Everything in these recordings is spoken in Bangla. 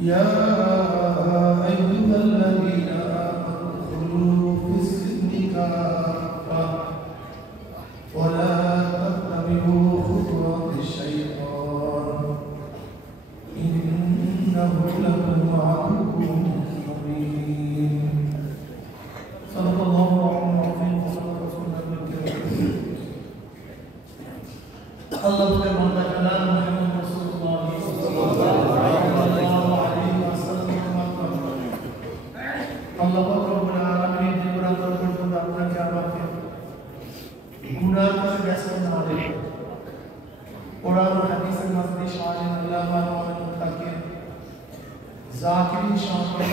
يا أيها الذين آمنوا ادخلوا في السلم كافة ولا تتبعوا خطوات الشيطان إنه لكم عدو مبين. صدق الله العظيم وصدق رسوله الكريم. الله فرمان كلام محمد رسول الله صلى الله عليه وسلم. الله رب العالمين के कुरान और कुरान अपना क्या बात है गुनाह से कैसे बना दे कुरान और हदीस के मसले शान अल्लाह वाले मुतकिन जाकिरीन शान के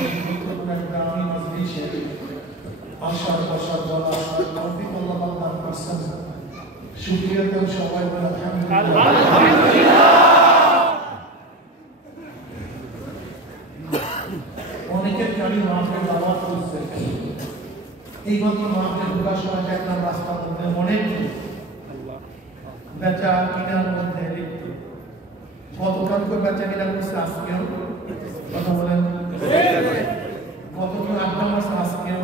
कुरान ग्रामी मजलिस है आशा वाला तौफीक अल्लाह पाक का कसम शुक्रिया तो सबाई बोल अल्हम्दुलिल्लाह অনেকের গাড়ি মাঠে যাওয়া হচ্ছে এই মাত্র মাঠে ঢোকার সময় দেখলাম রাস্তার মধ্যে অনেক বেচা কিনার মধ্যে লিপ্ত গতকাল করে বেচা কিনা করছে আজকেও কথা বলেন গতকাল আড্ডা মারছে আজকেও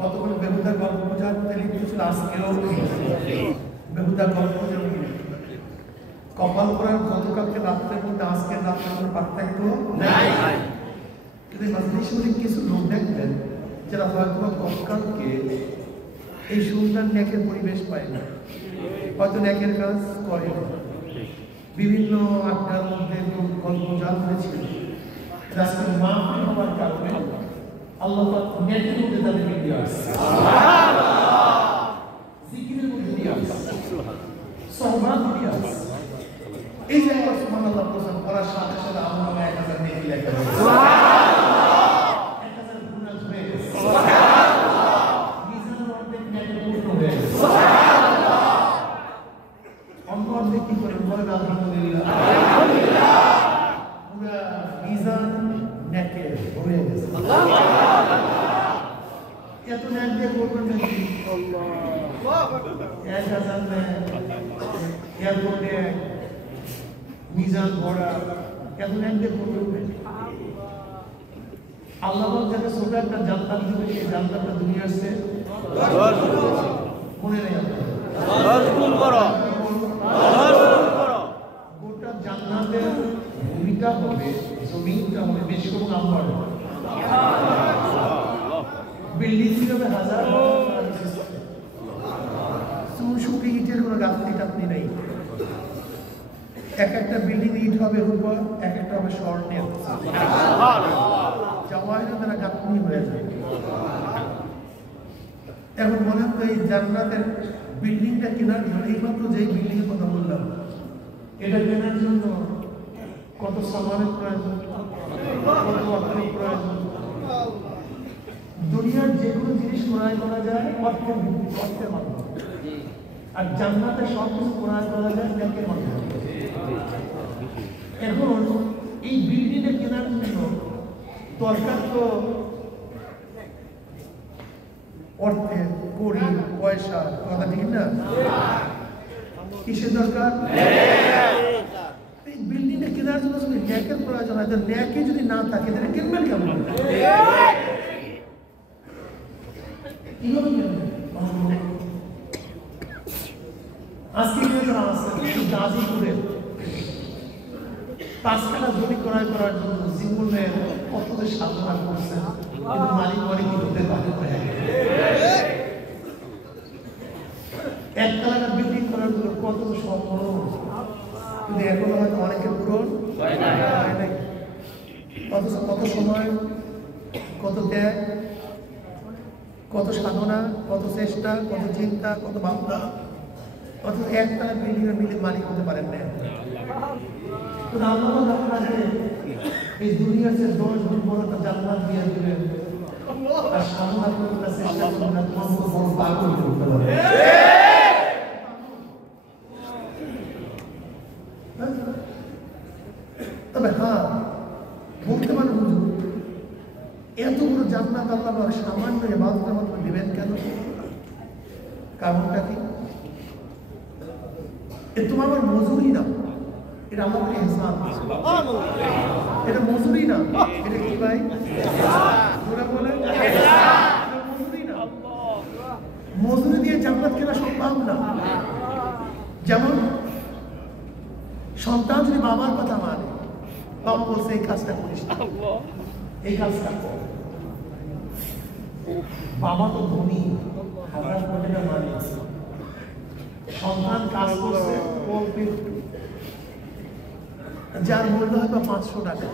গতকাল বেহুদা গল্প বোঝার মধ্যে লিপ্ত ছিল আজকেও বেহুদা গল্প কপাল করার গতকালকে রাত্রের মধ্যে আজকের রাত্রের কোনো পার্থক্য নাই। কিন্তু মজলিসে কিছু লোক দেখবেন যারা হয়তো গতকালকে এই সুন্দর নেকের পরিবেশ পায় না, হয়তো নেকের কাজ করে না, বিভিন্ন আড্ডার মধ্যে গল্প জাল হয়েছিল আজকে মাহফিল হওয়ার কারণে আল্লাহ পাক নেকের মধ্যে তাদের দিয়ে আসছে, জিকিরের মধ্যে দিয়ে আসছে, সহবাদ দিয়ে আসছে। এই যে আমরা সুবহানাল্লাহ প্রশংসা করার সাথে সাথে আমরা 1000 নেকি লেখা হয়েছে, সুবহানাল্লাহ 1000 গুনাহ হয়ে গেছে, সুবহানাল্লাহ মিজানের অর্ধেক নেকি পূর্ণ হয়ে গেছে, সুবহানাল্লাহ অন্য অর্ধেক কি করে বলেন আলহামদুলিল্লাহ আলহামদুলিল্লাহ পুরো মিজান নেকি হয়ে গেছে, সুবহানাল্লাহ এত নেকি দিয়ে করবেন নাকি আল্লাহ 1000 में এয়ারপোর্টে মিজান ভরা এত নেকি করবেন আল্লাহ যাকে ছোট একটা জান্নাত দিবে এই জান্নাতটা দুনিয়ার চেয়ে মনে নেই দরগুণ করো গোটা জান্নাতের ভূমিটা হবে জমিনটা হবে বেশি কোনো নাম হবে বিল্ডিং হবে হাজার সুশুকি ইটের কোনো গাছটি টাপনি নেই, এক একটা বিল্ডিং ইট হবে উপর, এক একটা হবে স্বর্ণের জওয়াহির দ্বারা গাঁথনি হয়ে যায়। এখন বলেন তো এই জান্নাতের বিল্ডিংটা কেনার জন্য এইমাত্র যেই বিল্ডিং এর কথা বললাম এটা কেনার জন্য কত সামানের প্রয়োজন, কত অর্থের প্রয়োজন। দুনিয়ার যে কোনো জিনিস ক্রয় করা যায় অর্থের মাধ্যমে, আর জান্নাতে সব কিছু ক্রয় করা যায় নেকের মাধ্যমে। এখন এই বিল্ডিংটা কেনার জন্য দরকার তো অর্থের কড়ি পয়সা, কথা ঠিক না? কিসের দরকার? এই বিল্ডিংটা কেনার জন্য যদি নেকের প্রয়োজন হয়, নেকে যদি না থাকে তাহলে কিনবেন কেমন? কিভাবে কিনবেন? আজকে গাজীপুরে 5 কাঠা জমি ক্রয় করার জন্য জীবনের কত সাধনা করছেন, কিন্তু মালিক অনেক হতে পারে। 1 কাঠা বিল্ডিং করার জন্য কত সম্পন্ন, কিন্তু এখনো হয়তো অনেকের পূরণ হয় নাই। কত সময়, কত ত্যাগ, কত সাধনা, কত চেষ্টা, কত চিন্তা, কত ভাবনা, অথচ 1 কাঠা বিল্ডিং এর মালিক হতে পারেন না। এই দুনিয়ার যে 10 গুণ বড় একটা জান্নাত দিয়ে দিবেন, আর সাধনা করতে চেষ্টা করবেন না, তোমার মতো বড় পাগল করতে পারবে। তবে হ্যাঁ বলতে পারেন হুজুর এত বড় জান্নাত আল্লাহ সামান্য ইবাদতের মাধ্যমে দিবেন কেন? কারণটা কি? তোমার আমার মজুরি না, এটা আমাদের ইহসান। এটা মজুরি না, এটা কি ভাই? ওরা বলে মজুরি না। মজুরি দিয়ে জান্নাত কেনা সম্ভব না। যেমন সন্তান যদি বাবার কথা মানে, বাবা বলছে এই কাজটা করিস, এই কাজটা কর, বাবা তো ধনী, হাজার কোটি টাকা মালিক, সন্তান কাজ করছে যার মূল্য হয়তো 500 টাকা,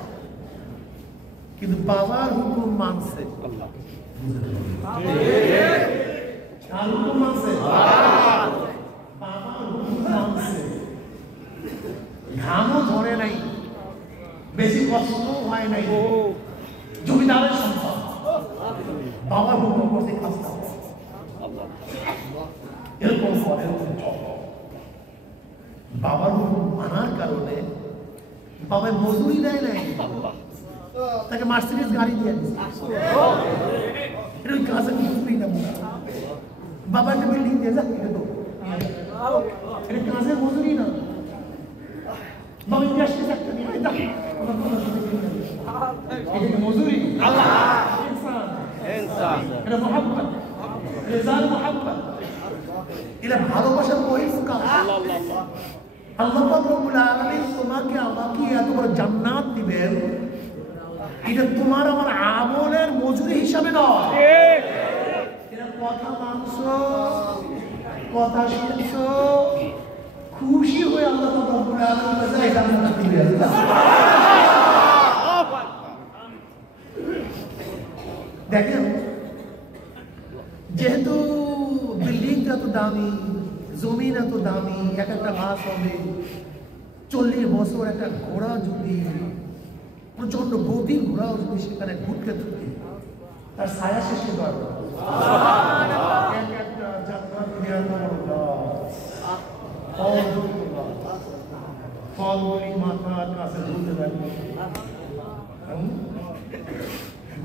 কিন্তু বাবার হুকুম মানছে, কার হুকুম মানছে? বাবার হুকুম মানছে, ঘামও ধরে নাই, বেশি কষ্ট হয় নাই, জমিদারের সন্তান বাবার হুকুম করতে কাজটা এরকম করে। বাবার হুকুম মানার কারণে বাবা মজুরি দেয় নাই, তাকে মার্সিডিজ গাড়ি দিয়ে এরকম কাজে মজুরি না, বাবা একটা বিল্ডিং দিয়ে যাক, এটা কাজের মজুরি না। বাবা ইন্ডাস্ট্রি একটা দিয়ে যাক, এটা মজুরি, এটা মহাব্বত, রেজাল মহাব্বত, এটা ভালোবাসার বহিঃপ্রকাশ। আল্লাহ পাক রব্বুল আলামিন তোমাকে আমাকে এত বড় জান্নাত দিবেন, এটা তোমার আমার আমলের মজুরি হিসাবে নয়। এটা কথা মানছো, কথা শুনছো, খুশি হয়ে আল্লাহ পাক রব্বুল আলামিন এই জান্নাত দিবেন। দেখেন, যেহেতু বিল্ডিংটা এত দামি, জমিন এত দামি, এক একটা গাছ হবে 40 বছর, একটা ঘোড়া যদি প্রচন্ড গতির ঘোড়াও যদি সেখানে ঘুরতে থাকে, তার ছায়া শেষে পারবে ফলগুলি মাথার কাছে ধরতে পারবে,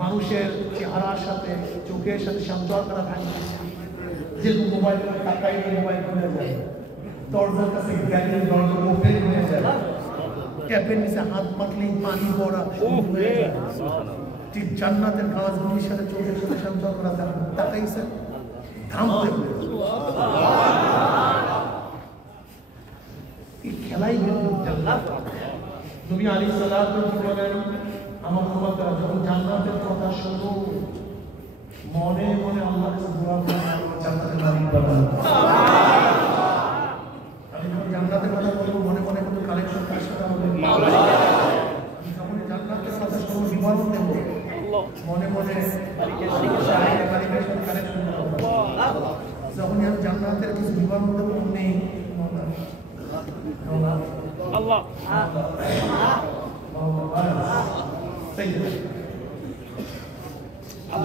মানুষের চেহারার সাথে চোখের সাথে সংযোগ করা থাকে, যেরকম মোবাইল টাকাই মোবাইল খুলে যায়, দরজার কাছে গেলে দরজা ওপেন হয়ে যায়, ট্যাপের নিচে হাত মাখলেই পানি পড়া হয়ে যায়। ঠিক জান্নাতের গাছগুলির সাথে চোখের সাথে সংযোগ করা তাকাইছে থামতে খেলাই নবী আলাইহিস সালাতু বলেন, আমার উম্মতরা যখন জান্নাতের কথা শোনো, মনে মনে আল্লাহর কাছে দোয়া করো, জান্নাতের মালিক বানাও। আমি যখন জান্নাতের কথা বলবো, মনে মনে কোনো কালেকশন কার সাথে হবে? আমি যখন জান্নাতের কথা শোনো, বিমান দেব, মনে মনে কালেকশন করব। যখন আমি জান্নাতের কিছু বিমান দেব, নেই আল্লাহ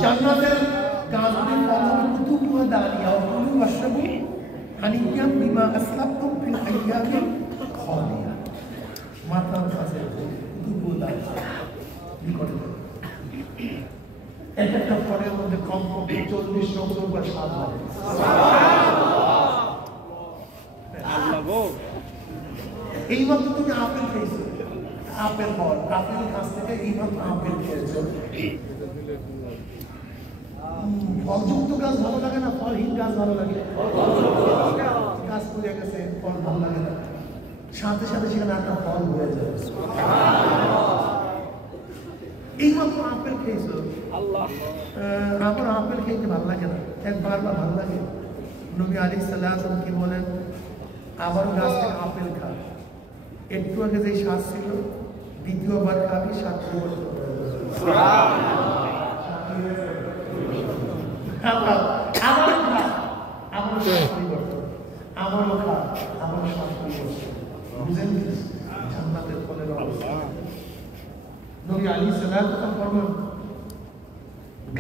জান্নাতের গাছগুলির প্রথমে কুতুবুহা দানিয়া ওয়া কুলু ওয়াশরাবু হানিয়াম বিমা আসলাফতুম ফিল আইয়ামিল খালিয়া। মাতার কাছে কুতুবুহা নিকটে একটা ফলের মধ্যে কমপক্ষে 40 রকম বা স্বাদ হয়। এইমাত্র তুমি আপেল খেয়েছো, আপেল ফল, আপেল গাছ থেকে এইমাত্র আপেল খেয়েছো। ফলযুক্ত গাছ ভালো লাগে না, ফলহীন গাছ ভালো লাগে? গাছ পুড়ে গেছে, ফল ভালো লাগে না, সাথে সাথে সেখানে একটা ফল হয়ে যাবে। এইমাত্র আপেল খেয়েছো, আবার আপেল খেতে ভালো লাগে না, একবার বা ভালো লাগে। নবী আলাইহিস সালাম কি বলেন? আবার গাছ থেকে আপেল খা, একটু আগে যে স্বাদ ছিল, দ্বিতীয়বার খাবি, স্বাদ পরিবর্তন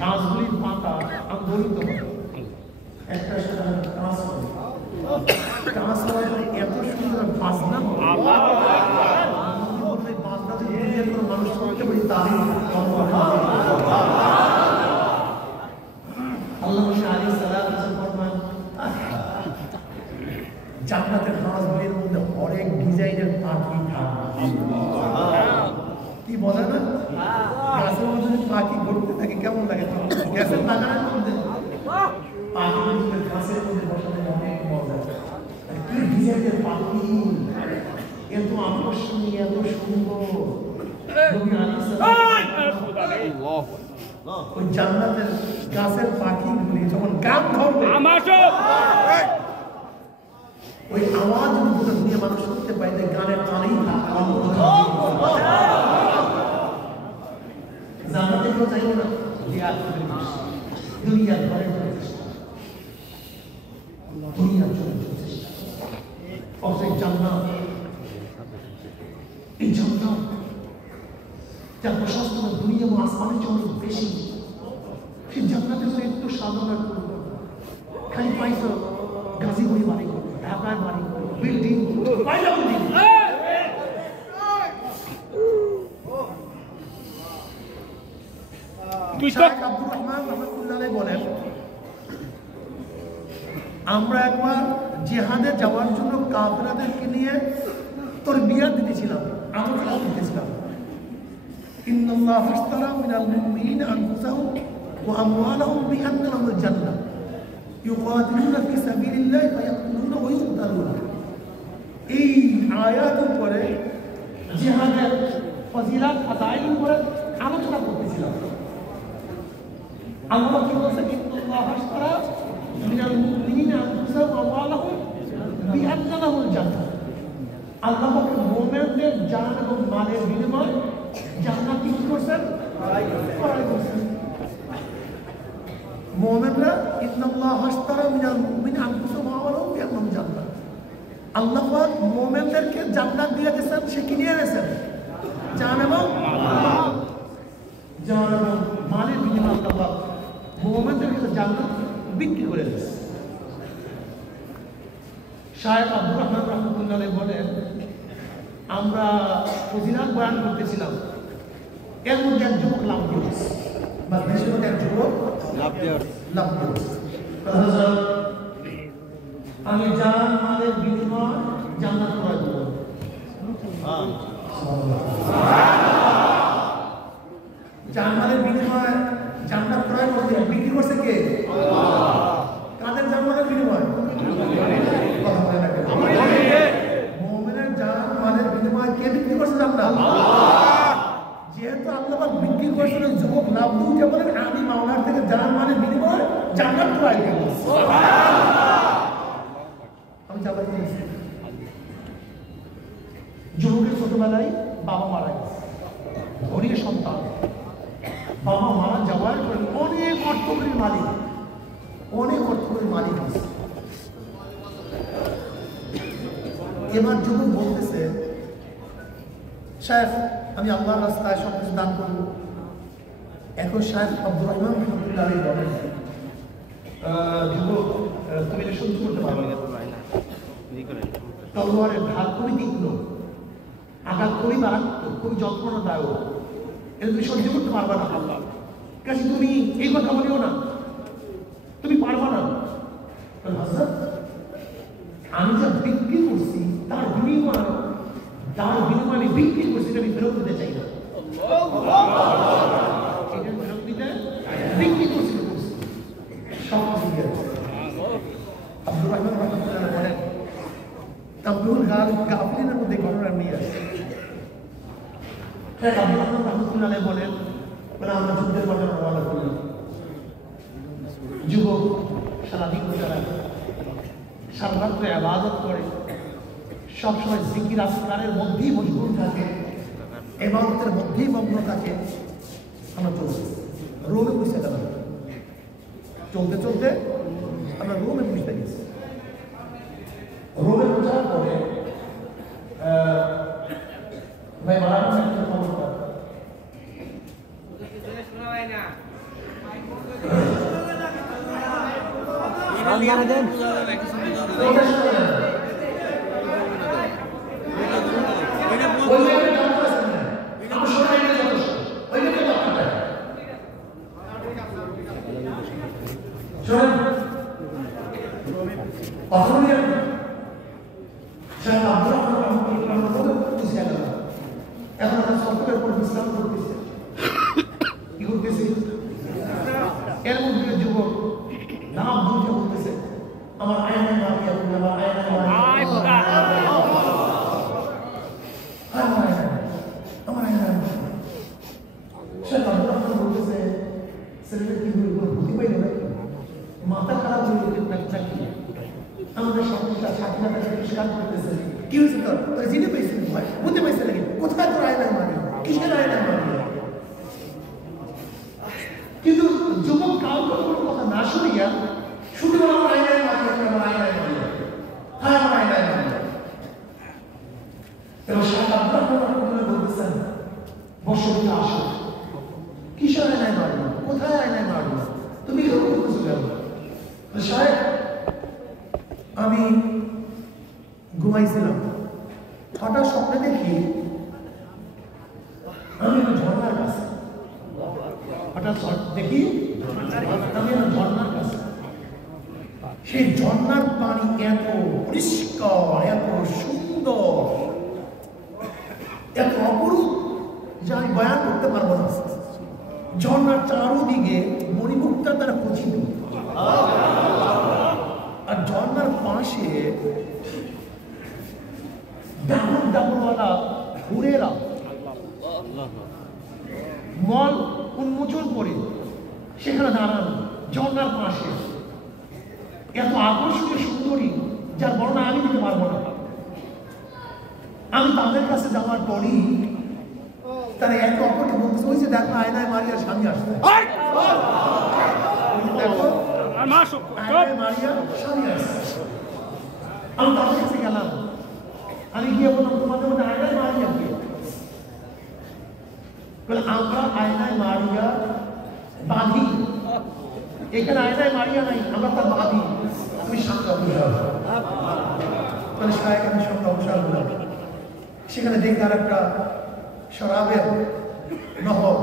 গাছগুলির পাতা আন্দোলিত হয়, একটা এত সুন্দর বাজনা, মানুষ করতে পারি তারই জান্নাতের গাছগুলির মধ্যে অনেক ডিজাইনের পাখি থাকে, কি বলে না? গাছের মধ্যে যদি পাখি ঘুরতে থাকে কেমন লাগে? গ্যাসের বাগানের মধ্যে পাখি গাছের মধ্যে বসাতে অনেক মজা। কি ডিজাইনের পাখি, এত আকর্ষণীয়, এত সুন্দর। ওই জান্নাতের গাছের পাখিগুলি যখন গান ধরবে, ওই আওয়াজ দুনিয়া মানুষ শুনতে পাই যে গানের টানেই জান্নাতে কেউ চাইব না দুনিয়ার ঘরে দুনিয়ার জন্য জান্নাত, এই জান্নাত যার প্রশস্ততা দুনিয়া এবং আসমানের চেয়ে অনেক বেশি। সেই জান্নাতের মধ্যে একটু সাধারণ খালি পাইছো গাজীপুরি বাড়ি করবো, ঢাকায় বাড়ি করবো, বিল্ডিং পয়লা বিল্ডিং। আব্দুর রহমান রহমতুল্লাহ বলেন, আমরা একবার জিহাদে যাওয়ার জন্য কাফেরদেরকে নিয়ে তারবিয়ত দিতেছিলাম, আলোচনা দিতেছিলাম। ইন্নাল্লাহ আশতারা মিনাল মুমিনিনা আনফুসাহুম ওয়া আমওয়ালাহুম বিআন্না লাহুমুল জান্নাহ ইউকাতিলুনা ফি সাবিলিল্লাহি ফায়াকতুলুনা ওয়া ইউকতালুনা। এই আয়াতের উপরে জিহাদের ফজিলত ফাদাইল উপরে আলোচনা করতেছিলাম। আল্লাহ কি বলছে? ইন্নাল্লাহ আশতারা মিনাল মুমিনিনা আনফুসাহুম ওয়া আমওয়ালাহুম বিআন্না লাহুমুল জান্নাহ। আল্লাহ মুমিনদের জান এবং মালের বিনিময়ে জান্নাত কি করছেন? ক্রয় করছেন। মুমিনরা ইন্নাল্লাহ আশতারা মিনাল মুমিনিনা আনফুসাহুম ওয়া আমওয়ালাহুম বিআন্না লাহুমুল জান্নাহ। আল্লাহ পাক মুমিনদেরকে জান্নাত দিয়ে দিয়েছেন, সে কিনে এনেছেন জান এবং মালের বিনিময়ে আল্লাহ মুমিনদেরকে জান্নাত বিক্রি করে দিয়েছে। শায়েখ আব্দুর রহমান রহমতুল্লাহ বলেন, আমরা ফজিলত বয়ান করতেছিলাম, এর মধ্যে এক যুবক লাভ দিয়েছে, বা দেশের মধ্যে এক যুবক লাভ দিয়েছে। আমি জান মালের বিনিময় জান্নাত ক্রয় করব। জান মালের বিনিময় জান্নাত ক্রয় করতে বিক্রি করছে কে? কাদের জান মালের বিনিময়? মুমিনের জান মালের বিনিময় কে বিক্রি করছে? জান্নাত। যেহেতু আল্লাহ বিক্রি করছেন, যুবক লাভ দিয়ে বলেন আমি মাওলার থেকে জান মালের বিনিময় জান্নাত ক্রয় করব। আমি যাবার যুবকের ছোটবেলায় বাবা মারা গেছে, ধনীর সন্তান। বাবা মারা যাওয়ার পরে অনেক অর্থকরীর মালিক, অনেক অর্থকরীর মালিক আছে। এবার যুবক বলতেছে, শায়েখ আমি আল্লাহর রাস্তায় সব কিছু দান করব। এখন শায়েখ আব্দুর রহমান রহমতুল্লাহ বলেন, যুবক তুমি এটা সহ্য করতে পারবে না, তলোয়ারের ধার খুবই তীক্ষ্ণ, আঘাত খুবই মারাত্মক, খুবই যন্ত্রণাদায়ক, এটা তুমি সহ্য করতে পারবে না। কাছে তুমি এই কথা বলিও না, তুমি পারবা না। আমি যা বিক্রি করছি তার বিনিময় আমি বিক্রি করছি, আমি ফেরত দিতে চাই না। ফেরত দিতে বিক্রি করছি সব আব্দুর রহমান রহমতুল্লাহ বলেন, আব্দুল গাফিলের মধ্যে ঘটনা নিয়ে আসে। আব্দুর রহমান রহমতুল্লাহ বলেন, আমরা যুদ্ধের ঘটনা রওনা করলাম। যুবক সারাদিন সারা রাত্রে ইবাদত করে, সবসময় জিকির আসকারের মধ্যেই মশগুল থাকে, ইবাদতের মধ্যেই মগ্ন থাকে। আমরা চলছি রোমে বুঝতে গেলাম, চলতে চলতে আমরা রোমে বুঝতে গেছি। রোমে বোঝার পরে ভাই মারা খবরটা এখন আমরা সরকারের উপর বিশ্রাম করতেছি। এর মধ্যে যুবক নাম ধরে বলতেছে আমার আয়নায় মারিয়া বলে আমার আয়নায় আমার আয়নায় সে বলতেছে ছেলেটা কি বুদ্ধি পাইল নাকি মাথা খারাপ হয়ে গেছে নাকি আমাদের স্বাধীনতা পরিষ্কার করতেছে কি হয়েছে তোর জিনে পাইছে বুঝতে পাইছে নাকি কোথায় তোর আয়নায় মারি কিসের আয়নায় মারি কিন্তু যুবক কাউকে কোনো কথা না শুনিয়া শুধু আমার আয়নায় মারি আমার আয়নায় মারি হ্যাঁ আমার আয়নায় মারি এবং সাত আপনার বলতেছেন বসন্তে আসো কিসের আয়নায় মারবো কোথায় আয়নায় মারবো তুমি এরকম কিছু গেল সাহেব আমি ঘুমাইছিলাম হঠাৎ স্বপ্নে দেখি আমি ঝর্ণার কাছে হঠাৎ দেখি আমি ঝর্ণার কাছে সেই ঝর্ণার পানি এত পরিষ্কার এত সুন্দর এত অপরূপ যা আমি বয়ান করতে পারবো না ঝর্ণার চারোদিকে মণিমুক্তা তারা খচিত আর ঝর্ণার পাশে ডাবল ডাবলওয়ালা ঘুরেরা মল উন্মোচন করে সেখানে দাঁড়ানো ঝর্ণার পাশে এত আকর্ষণীয় সুন্দরী যার বর্ণনা আমি দিতে পারবো না আমি তাদের কাছে যাওয়ার পরই তারা একে অপরকে বলতেছে ওই যে দেখো আয়নায় মারিয়ার স্বামী আসছে দেখো আয়নায় মারিয়ার স্বামী আসছে আমি তাদের কাছে গেলাম আমি গিয়ে বললাম তোমাদের মধ্যে আয়নায় মারিয়া কে বলে আমরা আয়নায় মারিয়া বাঁধি এখানে আয়নায় মারিয়া নাই আমরা তার বাঁধি তুমি সামনে অবসর মানে সাহেব আমি সামনে অবসর বললাম সেখানে দেখি আর একটা শরাবের নহর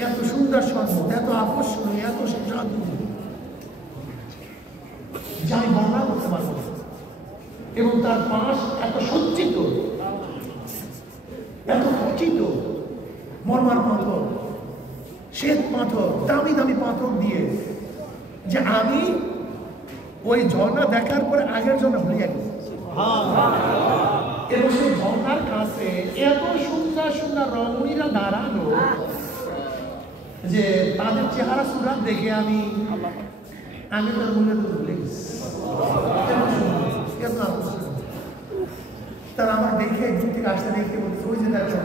এত সুন্দর সম্পদ এত আকর্ষণীয় এত সুস্বাদু যা আমি বর্ণনা করতে পারবো এবং তার পাশ এত সজ্জিত এত খচিত মরমার পাথর শ্বেত পাথর দামি দামি পাথর দিয়ে যে আমি ওই ঝর্ণা দেখার পরে আগের জন্য ভুলে গেছি এবং সেই ঝর্ণার কাছে এত সুন্দর সুন্দর রমণীরা দাঁড়ানো যে তাদের চেহারা সুরাত দেখে আমি তার মূল্য ভুলে গেছি তারা আমার দেখে একদিন থেকে আসতে দেখে বলছে ওই যে দেখো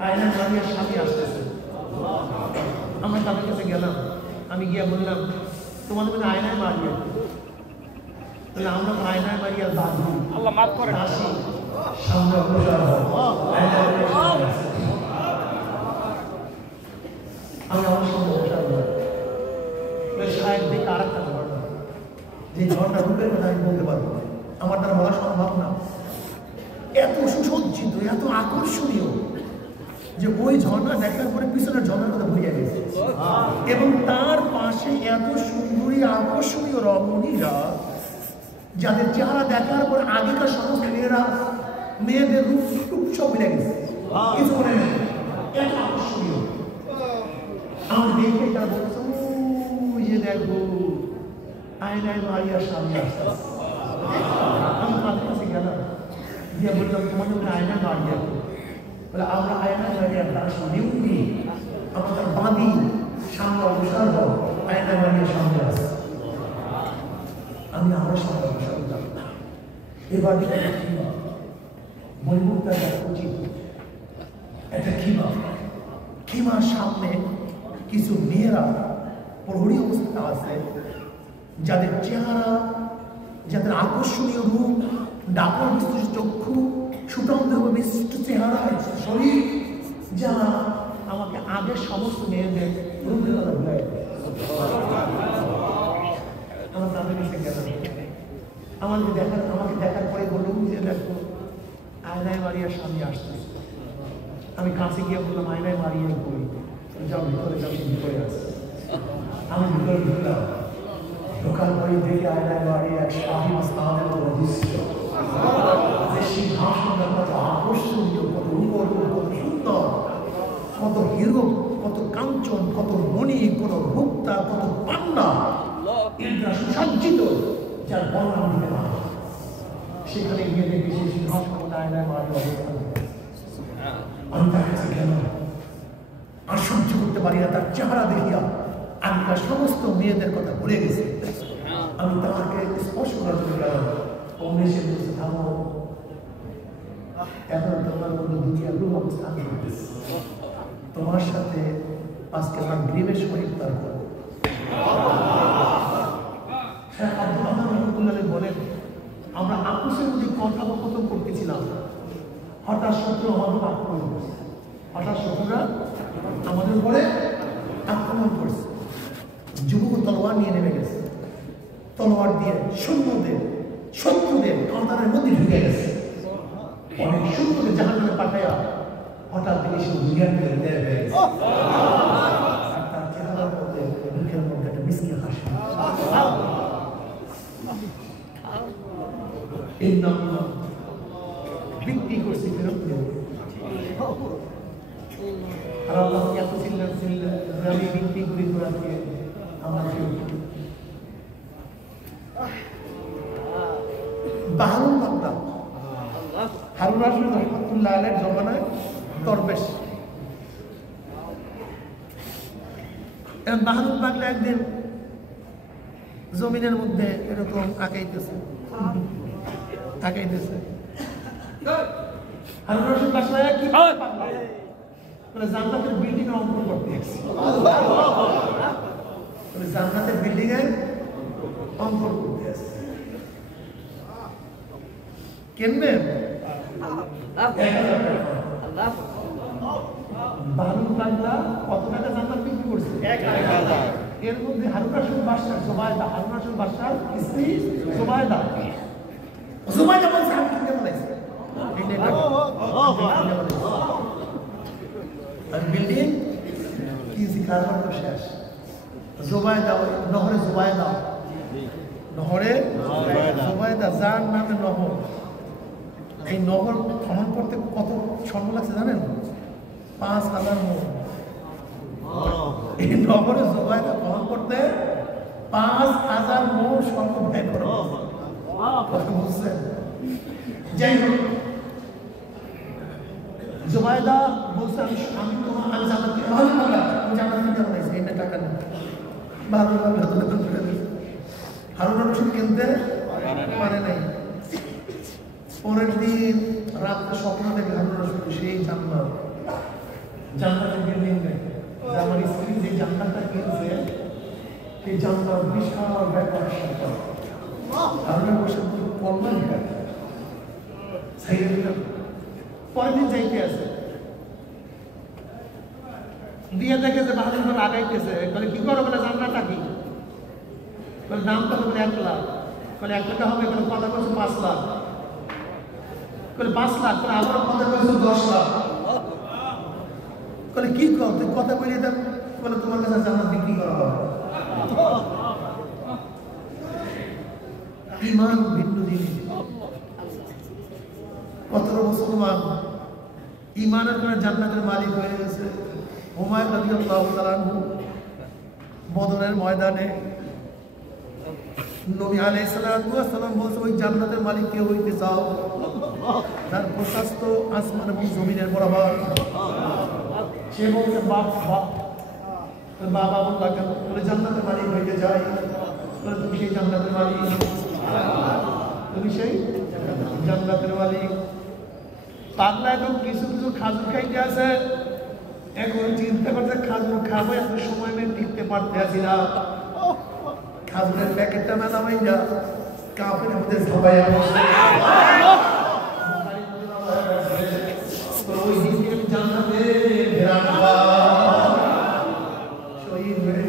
আয়না মারিয়ার স্বামী আসতেছে আমরা তাদের কাছে গেলাম আমি গিয়ে বললাম তোমাদের মধ্যে আয়নায় মারিয়া তাহলে আমরা আয়নায় মারিয়ার দাদু আল্লাহ মাফ করে আসি সামনে আমি আমার সঙ্গে সাহেব দেখে আর একটা ঝর্ণা যে ঝর্ণা রূপের কথা আমি বলতে পারবো আমার দ্বারা বলা সম্ভব না এত সুসজ্জিত এত আকর্ষণীয় যে ওই ঝর্ণা দেখার পরে পিছনের ঝর্ণার কথা ভুলিয়ে গেছে এবং তার পাশে এত সুন্দরী আকর্ষণীয় রমণীরা যাদের চেহারা দেখার পরে আগেকার সমস্ত মেয়েদের রূপ সব মিলে গেছে কিছু মনে নেই এত আকর্ষণীয় আমার দেখে তারা বলছে ওই যে দেখো আয়নায় মারিয়ার স্বামী আসছে আমি তাদের কাছে গেলাম দিয়ে বললাম তোমাদের আয়নায় মারিয়া বলে আমরা আয়নায় মারিয়ার তার স্বামীও নেই আমরা তার বাঁধি সামনে অবসর হব আয়নায় মারিয়ার সামনে আসছে আমি আমার সামনে অবসর হতাম এবার খিমা মণিমুক্তা উচিত একটা খিমার সামনে কিছু মেয়েরা প্রহরী অবস্থা আছে যাদের চেহারা যাদের আকর্ষণীয় রূপ ডাকর বিশিষ্ট চক্ষু সুতন্ত্র বিশিষ্ট চেহারা শরীর যা আমাকে আগের সমস্ত মেয়েদের আমার তাদের কাছে গেলাম আমাকে দেখার পরে বললাম যে দেখো আয়নায় মারিয়ার স্বামী আসছে আমি কাছে গিয়ে বললাম আয়নায় মারিয়া বই যাও ভিতরে যাও ভিতরে আসছে আমি ভিতরে ঢুকলাম ঢোকার পরে দেখে আয়নায় মারিয়া এক শাহী স্থানের অধিষ্ঠ যে সিংহাসনটা কত আকর্ষণীয় কত উপর কত সুন্দর কত নিরূপ, কত কাঞ্চন, কত মণি, কত মুক্তা, কত পান্না, এটা সুসজ্জিত, যার বর্ণনা দিতে পারে। সেখানে গিয়ে দেখি সেই সিংহাসন আয়নায় মায়ের অবস্থান। আমি তার কাছে গেলাম, আর সহ্য করতে পারি না তার চেহারা দেখিয়া। আমি তার সমস্ত মেয়েদের কথা ভুলে গেছি। আমি তাকে স্পর্শ করার জন্য গেলাম। অমনি সে বলছে, থামো, এখন তোমার মধ্যে দুনিয়ার রূপ অবস্থান করতেছে, তোমার সাথে আজকে আমার গ্রীবের সময় ইফতার করবো। শেখ আব্দুল রহমান রহমতুল্লাহ বলেন, আমরা আপুসের মধ্যে কথোপকথন করতেছিলাম, হঠাৎ শত্রু আমাদের আক্রমণ করছে। হঠাৎ শত্রুরা আমাদের উপরে আক্রমণ করছে। যুবক তলোয়ার নিয়ে নেমে গেছে, তলোয়ার দিয়ে সৈন্যদের, শত্রুদের কাঁদানের মধ্যে ঢুকে গেছে। অনেক সৈন্যদের জাহান্নামে পাঠাইয়া হঠাৎ থেকে সে দুনিয়ার মধ্যে হয়ে গেছে। তার চেহারার মধ্যে, মুখের মধ্যে একটা মিষ্টি হাসি। এই নাম বিক্রি করছি ফেরত দেব। আর আল্লাহ এত চিল্লা চিল্লা আমি বিক্রি করি তোরাকে আমার বাহারুল বাগদা, হারুন রশিদ রহমতুল্লাহ আলাইহির জমানায় দরবেশ। বাহারুল বাগদা একদিন জমিনের মধ্যে এরকম আঁকাইতেছে। হারুন রশিদ বাসায় কি জান্নাতের বিল্ডিং অঙ্কন করতে গেছে। জান্নাতের বিল্ডিং এর অঙ্কন করতে আসছে। কিনবেন? বাহারুল বাগদা কত টাকা জান্নাত বিক্রি করছে? 1000। এর মধ্যে হারুন রশিদ বাদশাহ জুবাইদা, হারুন রশিদ বাদশার স্ত্রী জুবাইদা বলছে আমি কিনতে বলেছি বিল্ডিং কিনছি, কারবার তো শেষ। জুবাইদা নহরে জুবাইদা যার নামে নহর। এই নহর খনন করতে কত স্বর্ণ লাগছে জানেন? 5000 মোহর। এই নহরে জুবাইদা খনন করতে 5000 মোহর স্বর্ণ ব্যয় করে। কথা বুঝছেন? যাই হোক, জুবাইদা বলছে আমি জান্নাত কিনতে বলেছি, এটা টাকা নেই। হারুন রশিদ কিনতে পারে নাই। পরের দিন রাত্রে স্বপ্ন দেখে হারুন রশিদ সেই জান্নাতের বিল্ডিং নেই। আমার স্ত্রী যে জান্নাতটা কিনছে সেই জান্নাত বিশাল ব্যাপার। হারুন রশিদ কল্যাণ পরের দিন যাইতে আছে, দিয়ে দেখে যে বাহাদুর করে আগাইতেছে। বলে কি করো? বলে জান্নাতটা কি? বলে দাম কত? বলে 1 লাখ। বলে 1 লাখ হবে? বলে কথা বলছে 5 লাখ। বলে 5 লাখ। বলে আবার কথা বলছে 10 লাখ। বলে কি কর? তুই কথা বলিয়ে দেন। বলে তোমার কাছে জান্নাত বিক্রি করা হবে। ঈমান ভিন্ন জিনিস। কত মুসলমান ঈমানের কারণে জান্নাতের মালিক হয়ে গেছে। হুমায়ুন রাদিয়াল্লাহু তাআলা আনহু বদরের ময়দানে নবী আলাইহিস সালাতু ওয়াস সালাম বলছে, ওই জান্নাতের মালিক কে হইতে চাও? তার প্রশস্ত আসমান এবং জমিনের বরাবর। সে বলছে বাবা বললা কেন? বলে জান্নাতের মালিক হইতে চাই। বলে তুমি সেই জান্নাতের মালিক, তুমি সেই জান্নাতের মালিক। পাগলা এখন কিছু খাজুর খাইতে আছে, এখন চিন্তা করছে খাজুর খাবো, এত সময় নেই, টিকতে পারতে আছি না। খাজুরের প্যাকেটটা না নামাই যা কাপের মধ্যে সবাই ওই দিকে জান্নাতে শহীদ হয়ে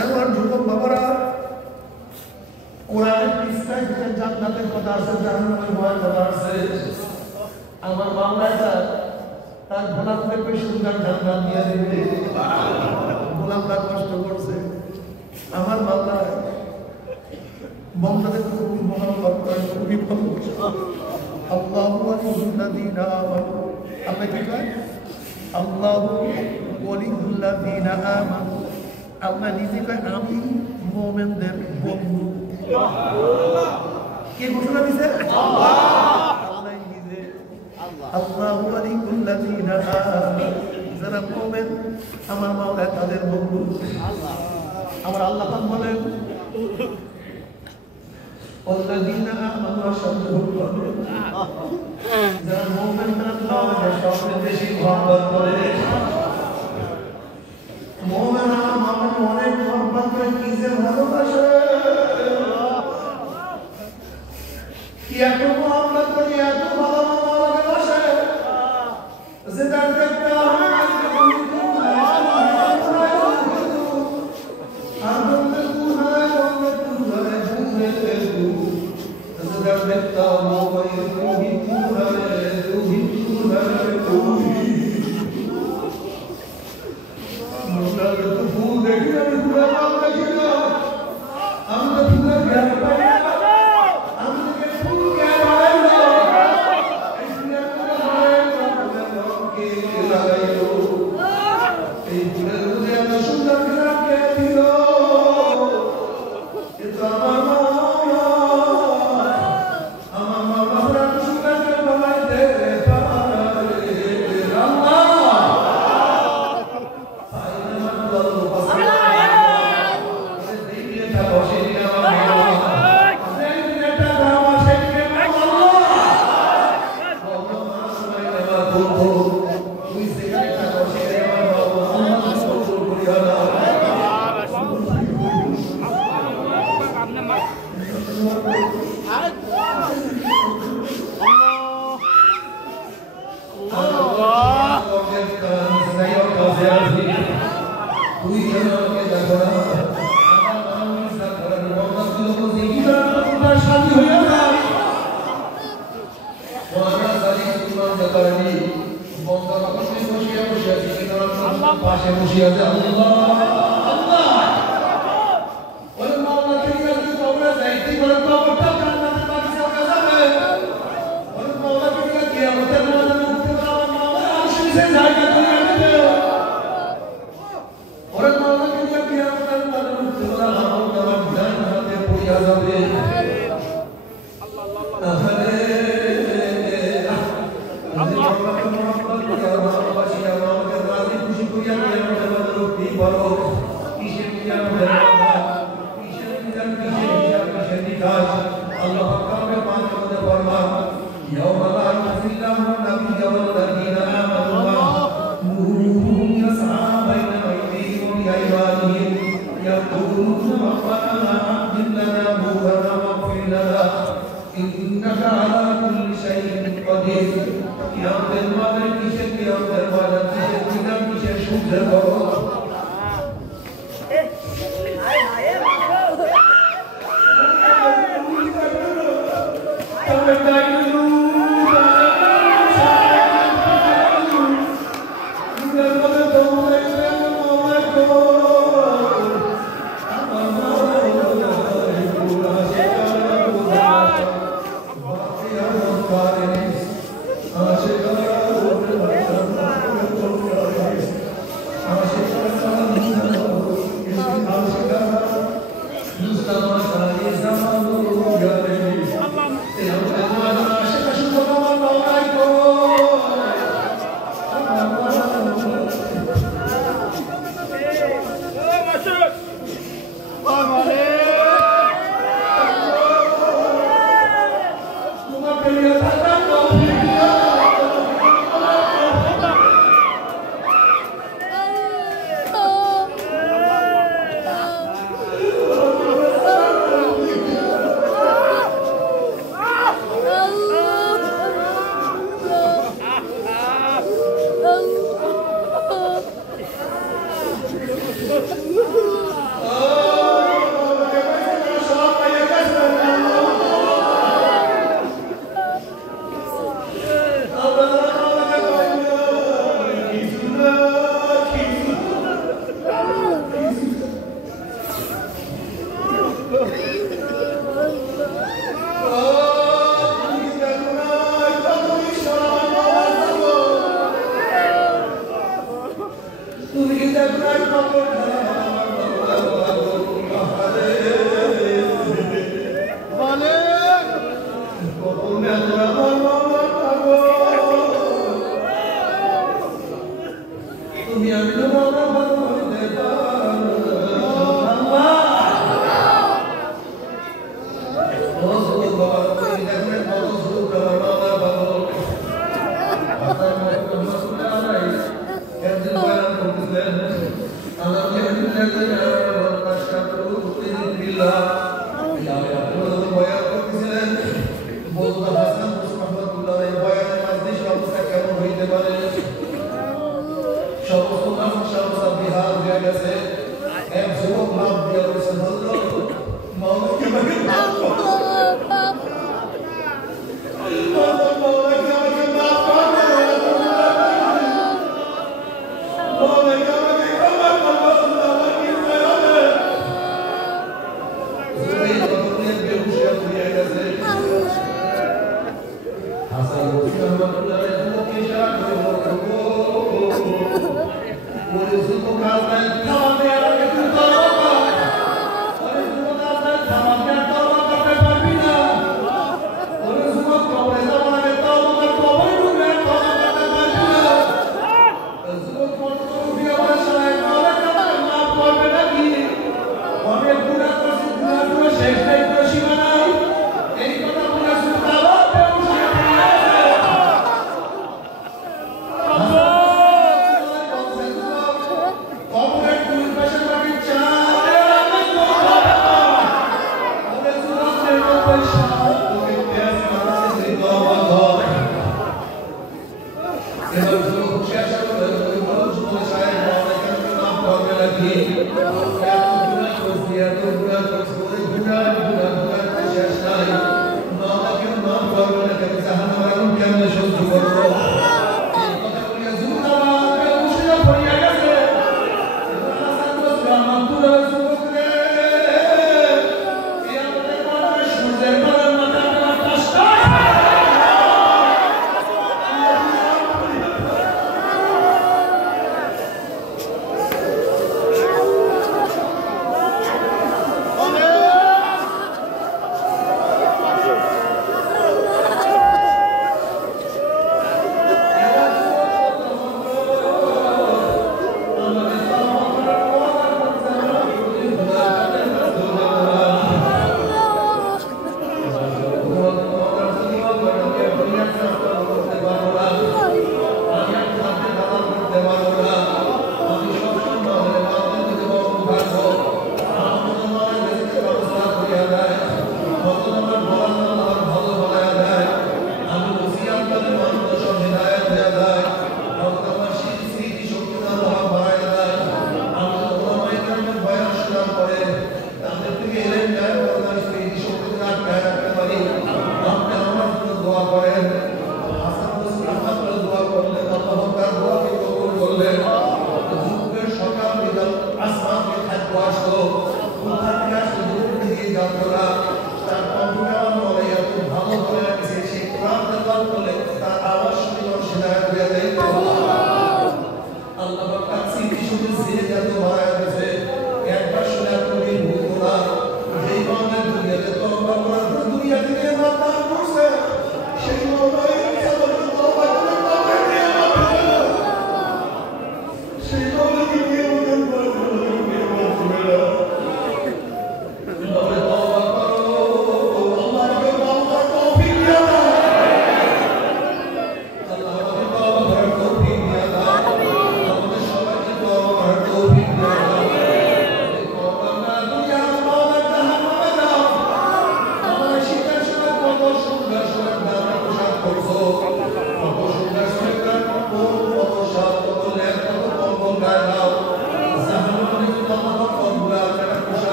এমন যুবক বাবারা, কোরআনের পৃষ্ঠায় জান্নাতের কথা আছে, জাহান্নামের ভয়ের কথা আছে। আমার বাংলায় তার গোলামদেরকে সুন্দর জান্নাত দিয়ে দেবে। গোলামরা কষ্ট করছে। আমার বাংলা বংশাদের খুবই মহাব্বত করে, খুবই ভালো। আল্লাহু আকবার। আপনি কি করেন? আল্লাহু ওয়ালিউল্লাযিনা আমানু, আল্লাহ নিজে কয় আমি মুমিনদের বন্ধু। কে ঘোষণা দিয়েছে? আল্লাহ। আল্লাহ নিজে। আল্লাহু ওয়ালিউল্লাযিনা আমানু, যারা মুমিন আমার মাওলা তাদের বন্ধু। আল্লাহ আমার আল্লাহ পাক বলেন والذين آمنوا أشد حبا, যারা মুমিন তারা সবচেয়ে বেশি মহব্বত করে। মুমিন আমার অনেক মহব্বত করে, কি যে ভালোবাসে, কি এত মহব্বত করে, এত ভালোবাসে যে তার দেখতে তুমি আমি তো বাবা বলতে সমস্ত মানুষ সমস্ত বিহার হয়ে গেছে এক যুবক লাভ দিয়ে রয়েছে বলল মাওলাকে আমাকে মাফ করো মাওলাকে আমাকে মাফ করো মাওলাকে